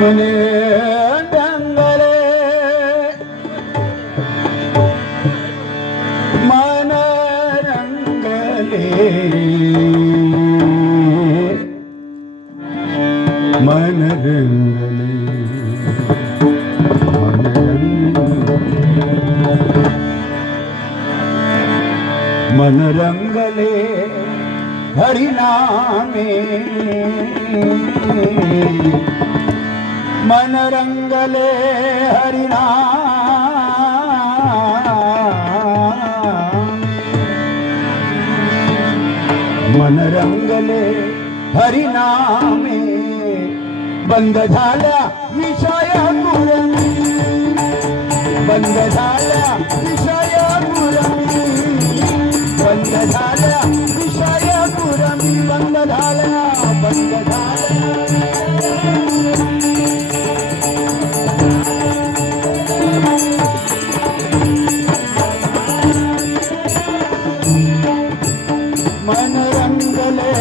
मने रंगले मन रंगले मन रंगले मन रंगले हरिनामे मन रंगले मन रंगले हरिनामे बंद झाल्या विषय गुरमी बंद झाल्या विषय गुरमी बंद झाल्या विषय गुरमी बंद झाल्या मन रंगले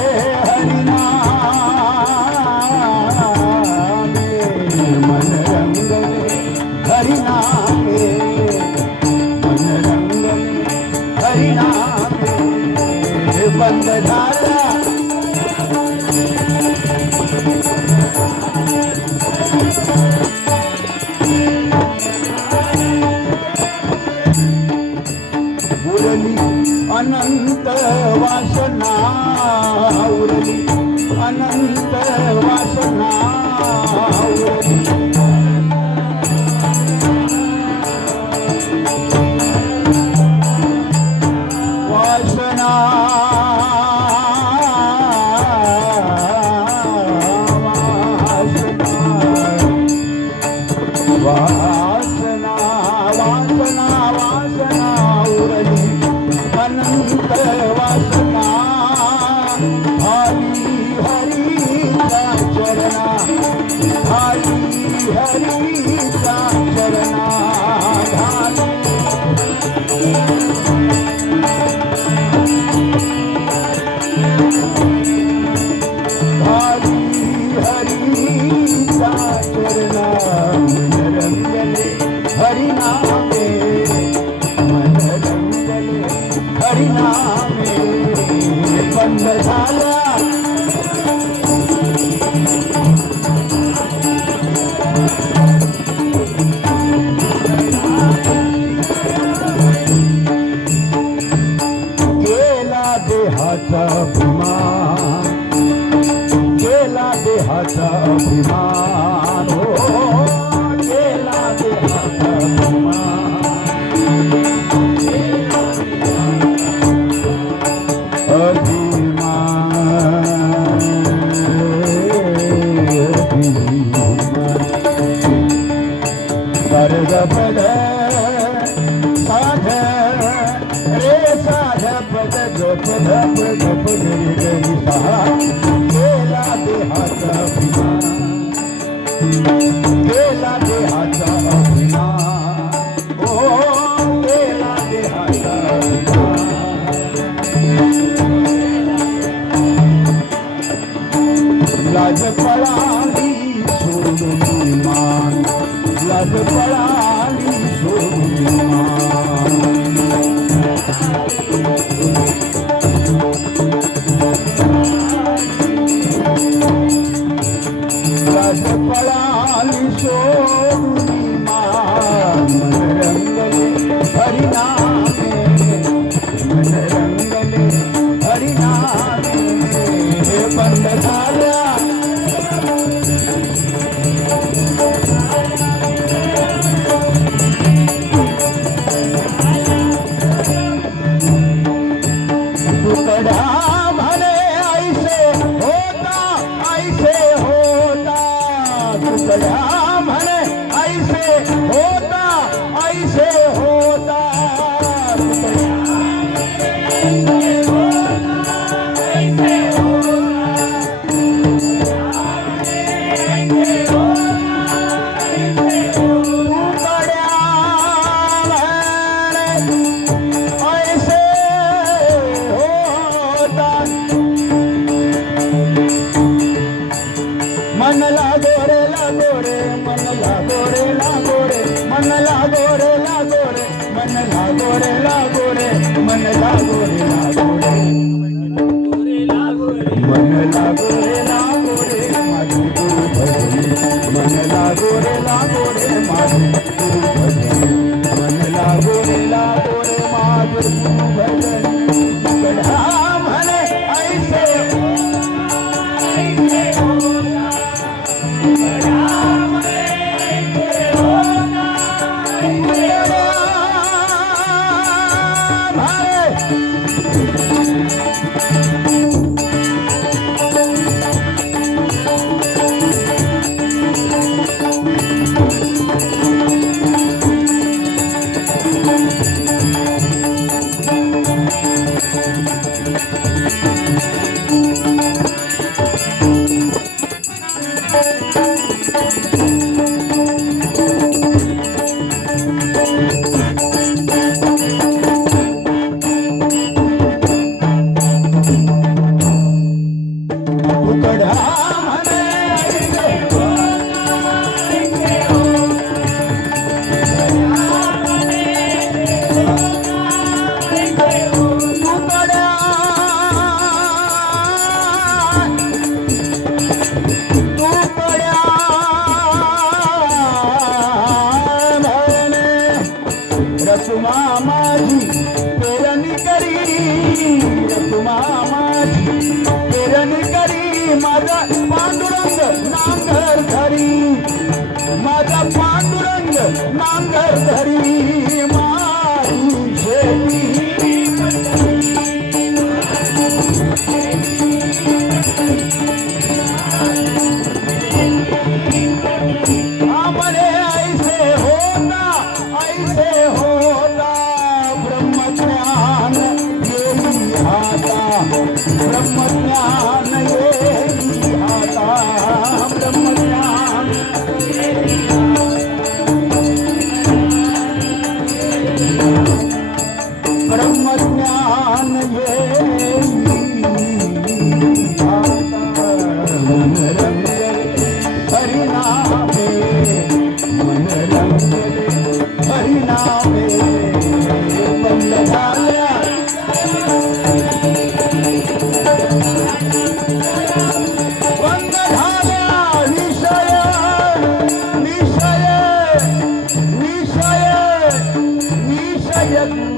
हरिनामे मन रंगले हरिनामे मन रंगले हरिनामे बंद झाला उरली अनंत वासना उरली अनंत वासना उरली वासना वासना वासना वासना उरली अनंत वासना हरी हरीचा चरणा हरी हरीचा चरणा हरी हरीचा चरणा मन रंगले हरिनामे मन रंगले हरिनामे बंद झाला गेला देहाचा अभिमान गेला देहाचा अभिमान हो गेला देहाचा पद साध रे साध पद गप धप गप गरी गरी सहा गेला देहाचा अभिमान गेला देहाचा अभिमान ओ गेला देहाचा अभिमान लाज पळाली सोडून मान लाज पळाली सोडून मान लाज पळाली सोडून मान मन रंगले हरिनामे मन रंगले हरिनामे बंद झाल्या तुकडा म्हणे ऐसे होता तुकडा म्हणे ऐसे होता मन मन लागो रे लागो रे मन लागो रे लागो रे मन लागो रे लागो रे मन लागो रे लागो रे मन लागो रे लागो रे मन लागो रे लागो रे माझी गुरु भजनी मन लागो रे माझी गुरु भजनी मन लागो रे माझी गुरु भजनी गढ़ा म्हणे ऐसे माझी पेरणी करी पेरणी करी माझा पांडुरंग नांगर धरी माझा पांडुरंग नांगर धरी माझी शेती आमने ऐसे होता ब्रह्मज्ञान येई हाता ब्रह्मज्ञान येई हाता ब्रह्मज्ञान ब्रह्मज्ञान येई हाता मन रंगले हरिनामे मन रंगले हरिनामे बंद झाल्या विषय विषय विषय विषय